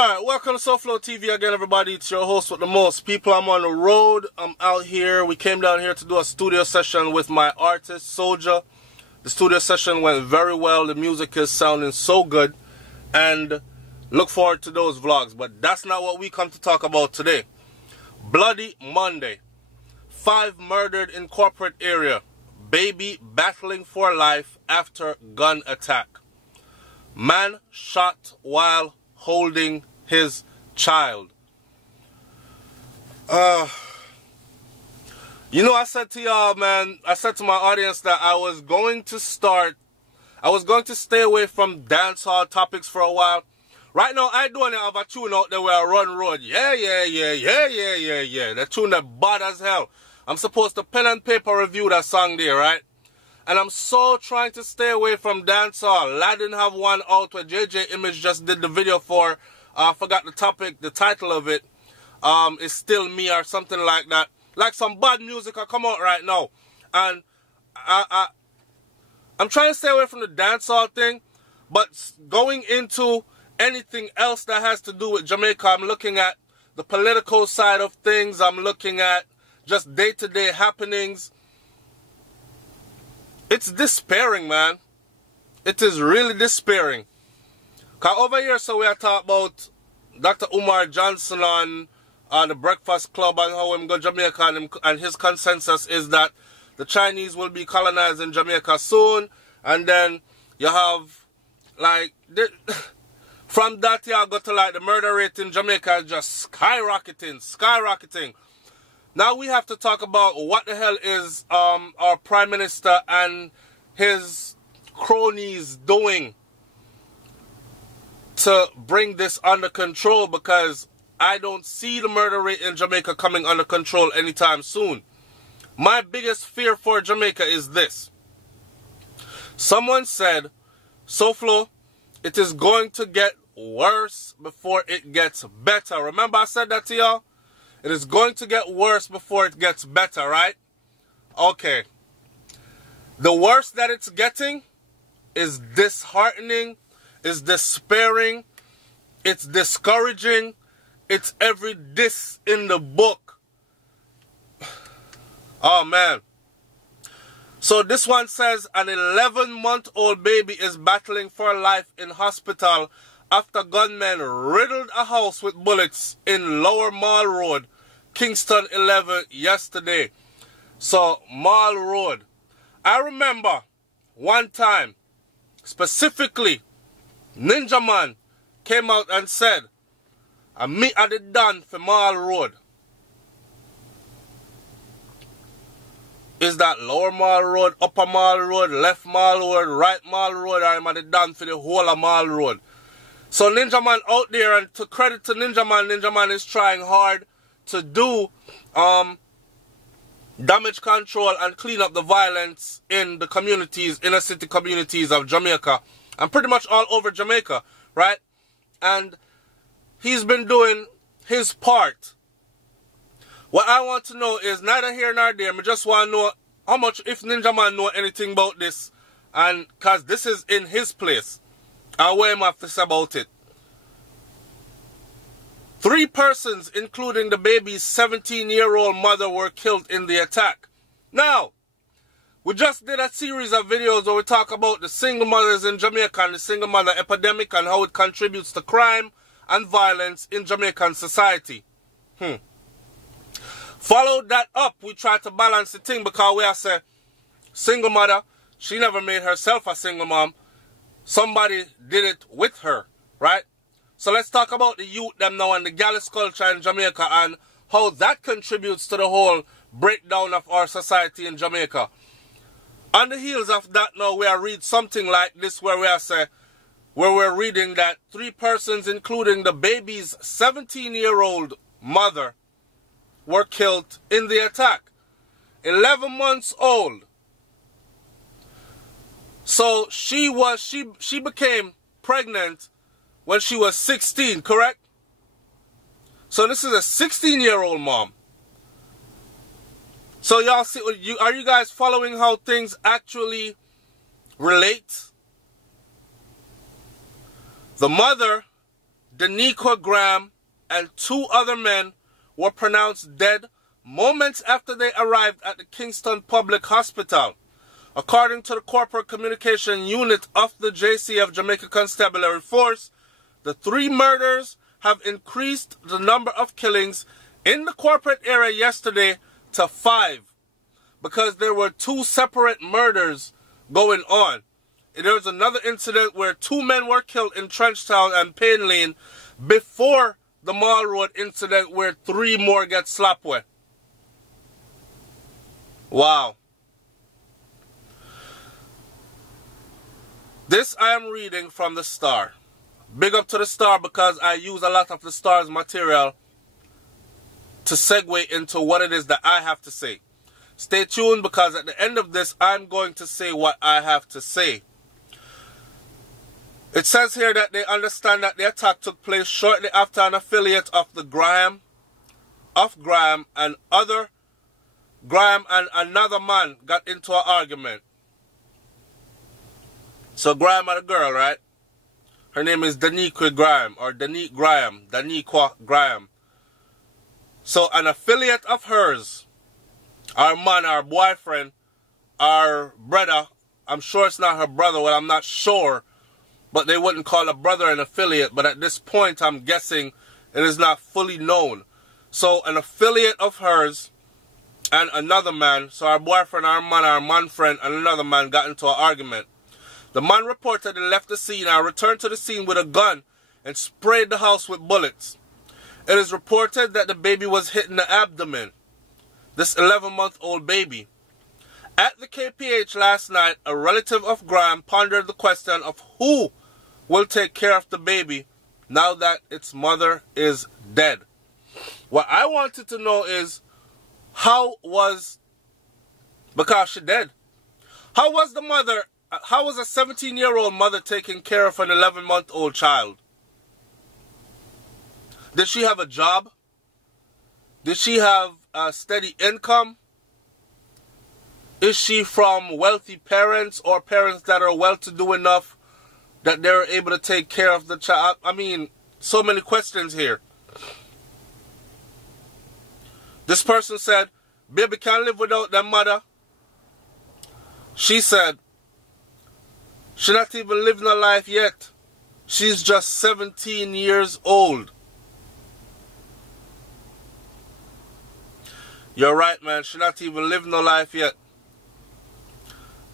Alright, welcome to SouFLoTV again, everybody. It's your host with the most. People, I'm on the road. I'm out here. We came down here to do a studio session with my artist, Soldier. The studio session went very well. The music is sounding so good. And look forward to those vlogs. But that's not what we come to talk about today. Bloody Monday. 5 murdered in corporate area. Baby battling for life after gun attack. Man shot while holding his child. You know, I said to y'all, man, I said to my audience that I was going to stay away from dancehall topics for a while. Right now, I don't have a tune out there where I run road. Yeah. That tune that bad as hell. I'm supposed to pen and paper review that song there, right? And I'm so trying to stay away from dancehall. I didn't have one out where JJ Image just did the video for. I forgot the topic, the title of it. It's Still Me or something like that. Like some bad music will come out right now. And I'm trying to stay away from the dancehall thing. But going into anything else that has to do with Jamaica, I'm looking at the political side of things. I'm looking at just day-to-day happenings. It's despairing, man. It is really despairing. Because over here, so we are talking about Dr. Umar Johnson on the Breakfast Club and how him go Jamaica, and his consensus is that the Chinese will be colonizing Jamaica soon. And then you have, like, from that you go to like the murder rate in Jamaica is just skyrocketing. Now we have to talk about what the hell is our Prime Minister and his cronies doing to bring this under control, because I don't see the murder rate in Jamaica coming under control anytime soon. My biggest fear for Jamaica is this. Someone said, SouFlo, it is going to get worse before it gets better. Remember I said that to y'all? It is going to get worse before it gets better, right? Okay. The worst that it's getting is disheartening, is despairing, it's discouraging, it's every diss in the book. Oh, man. So this one says an 11-month-old baby is battling for life in hospital after gunmen riddled a house with bullets in Lower Mall Road, Kingston 11 yesterday. So, Mall Road. I remember one time, specifically, Ninja Man came out and said, I meet at the done for Mall Road. Is that Lower Mall Road, Upper Mall Road, Left Mall Road, Right Mall Road, or am I the done for the whole of Mall Road? So Ninja Man out there, and to credit to Ninja Man is trying hard to do damage control and clean up the violence in the communities, inner city communities of Jamaica, and pretty much all over Jamaica, right? And he's been doing his part. What I want to know is neither here nor there. I just want to know how much, if Ninja Man know anything about this, and because this is in his place. And what am I to say about it? 3 persons, including the baby's 17-year-old mother, were killed in the attack. Now, we just did a series of videos where we talk about the single mothers in Jamaica and the single mother epidemic and how it contributes to crime and violence in Jamaican society. Followed that up, we tried to balance the thing, because we are saying, single mother, she never made herself a single mom. Somebody did it with her, right? So let's talk about the youth them now and the gallus culture in Jamaica and how that contributes to the whole breakdown of our society in Jamaica. On the heels of that now, we are read something like this where we're reading that 3 persons, including the baby's 17-year-old mother, were killed in the attack. 11 months old. So she became pregnant when she was 16, correct? So this is a 16-year-old mom. So y'all see, are you guys following how things actually relate? The mother Daniqua Graham, and 2 other men were pronounced dead moments after they arrived at the Kingston Public Hospital. According to the Corporate Communication Unit of the JCF Jamaica Constabulary Force, the 3 murders have increased the number of killings in the corporate area yesterday to 5, because there were 2 separate murders going on. There was another incident where 2 men were killed in Trenchtown and Payne Lane before the Mall Road incident where 3 more get slapped with. Wow. This I am reading from the Star. Big up to the Star, because I use a lot of the Star's material to segue into what it is that I have to say. Stay tuned, because at the end of this, I'm going to say what I have to say. It says here that they understand that the attack took place shortly after an affiliate of Graham and another man got into an argument. So Graham had a girl, right? Her name is Daniqua Graham, or Daniqua Graham. So an affiliate of hers, our man, our boyfriend, our brother, I'm sure it's not her brother, well, I'm not sure, but they wouldn't call a brother an affiliate, but at this point I'm guessing it is not fully known. So an affiliate of hers and another man, so our boyfriend, our man friend, and another man got into an argument. The man reportedly left the scene and returned to the scene with a gun and sprayed the house with bullets. It is reported that the baby was hit in the abdomen. This 11-month-old baby. At the KPH last night, a relative of Graham pondered the question of who will take care of the baby now that its mother is dead. What I wanted to know is, because she's dead, how was a 17-year-old mother taking care of an 11-month-old child? Did she have a job? Did she have a steady income? Is she from wealthy parents, or parents that are well-to-do enough that they're able to take care of the child? I mean, so many questions here. This person said, baby can't live without their mother. She said, she's not even living her life yet. She's just 17 years old. You're right, man. She's not even living her life yet.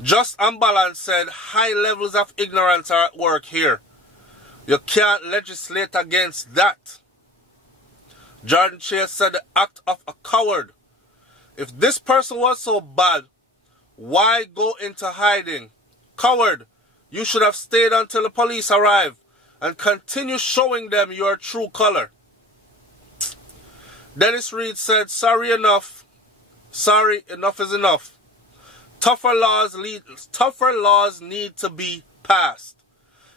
Just Unbalanced said, high levels of ignorance are at work here. You can't legislate against that. Jordan Chase said, the act of a coward. If this person was so bad, why go into hiding? Coward, you should have stayed until the police arrive and continue showing them your true color. Dennis Reed said, sorry, enough is enough. Tougher laws need to be passed.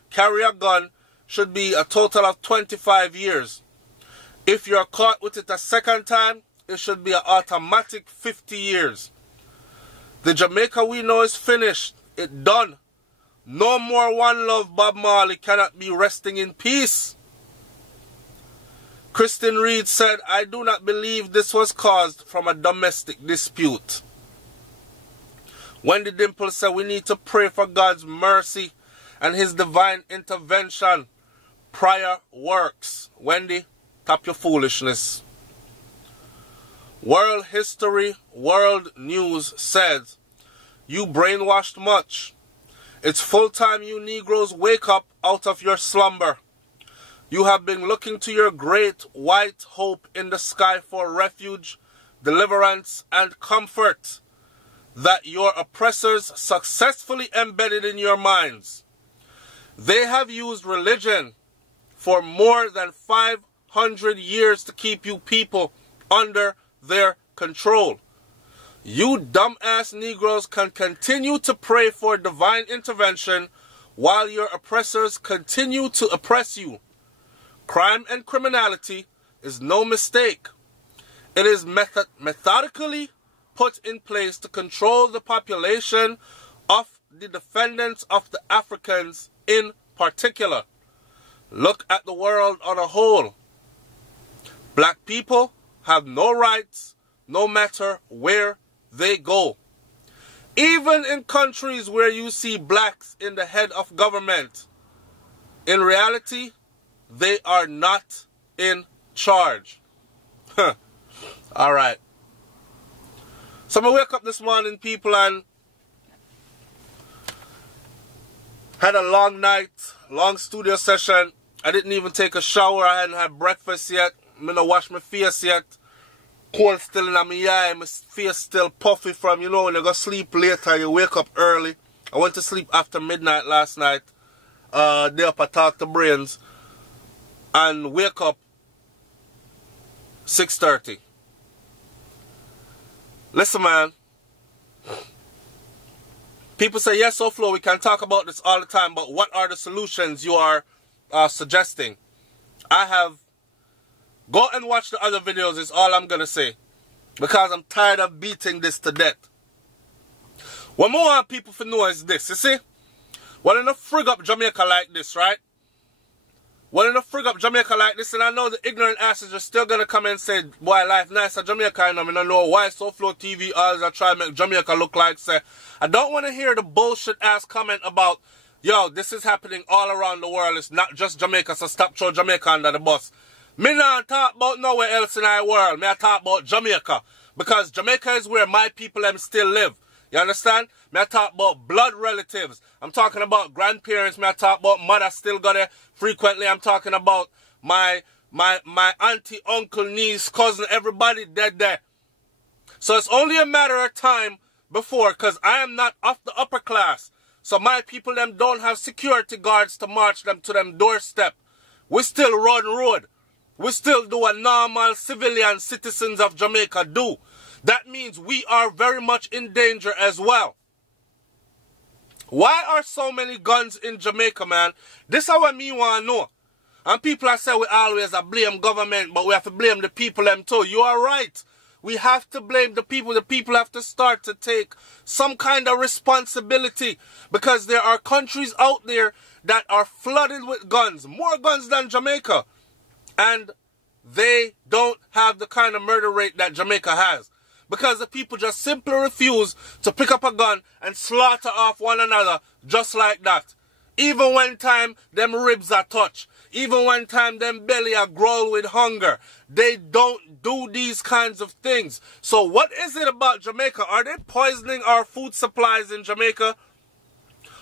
Carry a gun should be a total of 25 years. If you're caught with it a second time, it should be an automatic 50 years. The Jamaica we know is finished. It's done. No more One Love. Bob Marley cannot be resting in peace. Kristen Reed said, I do not believe this was caused from a domestic dispute. Wendy Dimple said, we need to pray for God's mercy and his divine intervention. Prior works. Wendy, stop your foolishness. World History, World News says, you brainwashed much. It's full time you Negroes wake up out of your slumber. You have been looking to your great white hope in the sky for refuge, deliverance, and comfort that your oppressors successfully embedded in your minds. They have used religion for more than 500 years to keep you people under their control. You dumbass Negroes can continue to pray for divine intervention while your oppressors continue to oppress you. Crime and criminality is no mistake. It is methodically put in place to control the population of the descendants of the Africans in particular. Look at the world on a whole. Black people have no rights no matter where they go. Even in countries where you see blacks in the head of government, in reality, they are not in charge. Alright. So I wake up this morning, people, and had a long night, long studio session. I didn't even take a shower. I hadn't had breakfast yet. I didn't wash my face yet. Cold still in my eye. My face still puffy from, you know, when you go sleep later, you wake up early. I went to sleep after midnight last night. Day up, I talked to Brains. And wake up 6:30. Listen, man. People say, yes, SouFlo, we can talk about this all the time, but what are the solutions you are suggesting? I have... Go and watch the other videos is all I'm going to say. Because I'm tired of beating this to death. What more want people to know is this, you see? Well, in a frig up Jamaica like this, right? Well, in a frig up Jamaica like this, and I know the ignorant asses are still going to come and say, boy, life nice at Jamaica, and I mean, I know why SouFLoTV always are trying to make Jamaica look like, say, I don't want to hear the bullshit ass comment about, yo, this is happening all around the world, it's not just Jamaica, so stop throwing Jamaica under the bus. Me not talk about nowhere else in our world. Me I talk about Jamaica. Because Jamaica is where my people them still live. You understand? Me I talk about blood relatives. I'm talking about grandparents. Me I talk about mother still got there frequently. I'm talking about my auntie, uncle, niece, cousin, everybody dead there. So it's only a matter of time before, because I am not of the upper class. So my people them don't have security guards to march them to them doorstep. We still run road. We still do what normal civilian citizens of Jamaica do. That means we are very much in danger as well. Why are so many guns in Jamaica, man? This is what me want to know. And people are saying we always blame government, but we have to blame the people them too. You are right. We have to blame the people. The people have to start to take some kind of responsibility. Because there are countries out there that are flooded with guns. More guns than Jamaica. And they don't have the kind of murder rate that Jamaica has. Because the people just simply refuse to pick up a gun and slaughter off one another just like that. Even when time them ribs are touched. Even when time them belly are growl with hunger. They don't do these kinds of things. So what is it about Jamaica? Are they poisoning our food supplies in Jamaica?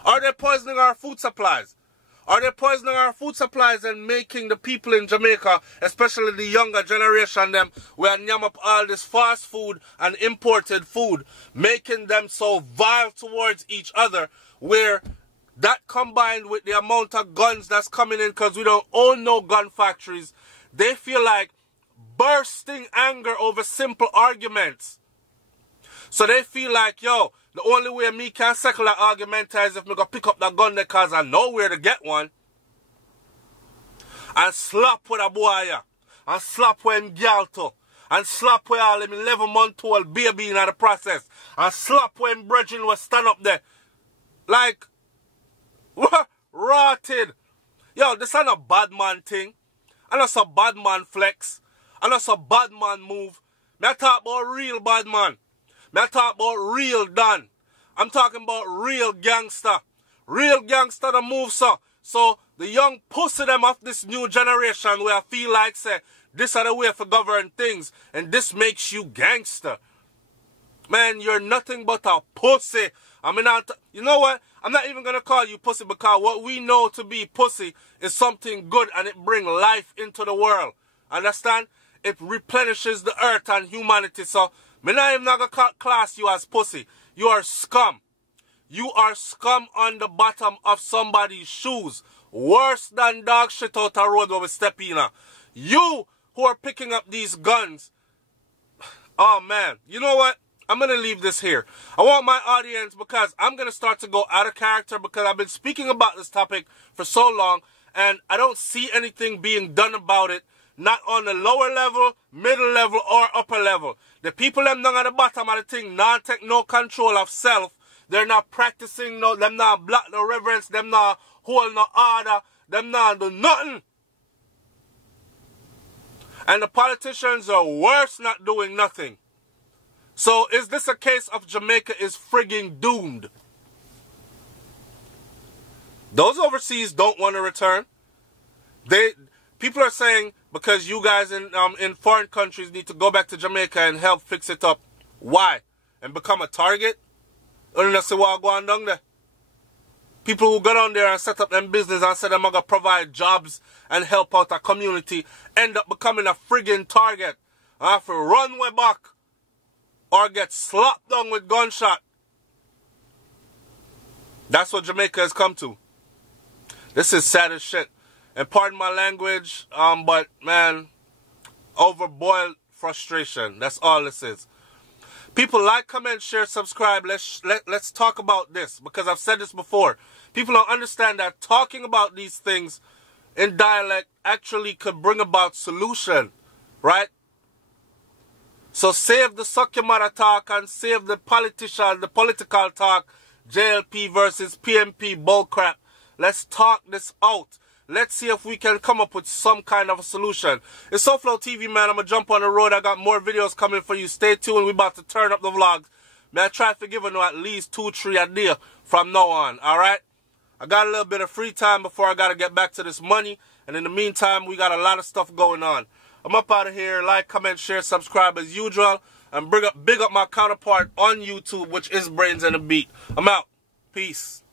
Are they poisoning our food supplies? Are they poisoning our food supplies and making the people in Jamaica, especially the younger generation, them, where nyam up all this fast food and imported food, making them so vile towards each other, where that combined with the amount of guns that's coming in, because we don't own no gun factories, they feel like bursting anger over simple arguments. So they feel like, yo, the only way me can settle that argument is if me go pick up that gun there, because I know where to get one. And slap with a boy, and slap with him girl too. And slap with all him 11-month-old baby in the process. And slap with him brethren will stand up there. Like, rotted. Yo, this ain't a bad man thing. And that's a bad man flex. And that's a bad man move. Me I talk about real bad man. Me I talk about real Don. I'm talking about real gangster. Real gangster the move, sir. So the young pussy them of this new generation where I feel like say this are the way for govern things and this makes you gangster. Man, you're nothing but a pussy. I mean, you know what? I'm not even gonna call you pussy, because what we know to be pussy is something good and it brings life into the world. Understand? It replenishes the earth and humanity. So me not even gonna class you as pussy. You are scum. You are scum on the bottom of somebody's shoes. Worse than dog shit out a road where we step in. You who are picking up these guns. Oh man. You know what? I'm going to leave this here. I want my audience, because I'm going to start to go out of character, because I've been speaking about this topic for so long and I don't see anything being done about it. Not on the lower level, middle level, or upper level. The people them down at the bottom of the thing not take no control of self. They're not practicing, them not block no reverence, them not hold no order, them not do nothing. And the politicians are worse not doing nothing. So is this a case of Jamaica is frigging doomed? Those overseas don't want to return. People are saying because you guys in foreign countries need to go back to Jamaica and help fix it up. Why? And become a target? Or not see what going down there. People who go down there and set up them business and say they're going to provide jobs and help out a community end up becoming a friggin' target. And have to run way back or get slapped down with gunshot. That's what Jamaica has come to. This is sad as shit. And pardon my language, but man, overboiled frustration. That's all this is. People like, comment, share, subscribe. Let's talk about this, because I've said this before. People don't understand that talking about these things in dialect actually could bring about solution, right? So save the suck your mother talk and save the politician, the political talk, JLP versus PMP bullcrap. Let's talk this out. Let's see if we can come up with some kind of a solution. It's SouFLoTV, man. I'm going to jump on the road. I got more videos coming for you. Stay tuned. We're about to turn up the vlogs. Man, I try to give you at least 2-3 a day from now on. All right? I got a little bit of free time before I got to get back to this money. And in the meantime, we got a lot of stuff going on. I'm up out of here. Like, comment, share, subscribe as usual. And big up my counterpart on YouTube, which is Brains and the Beat. I'm out. Peace.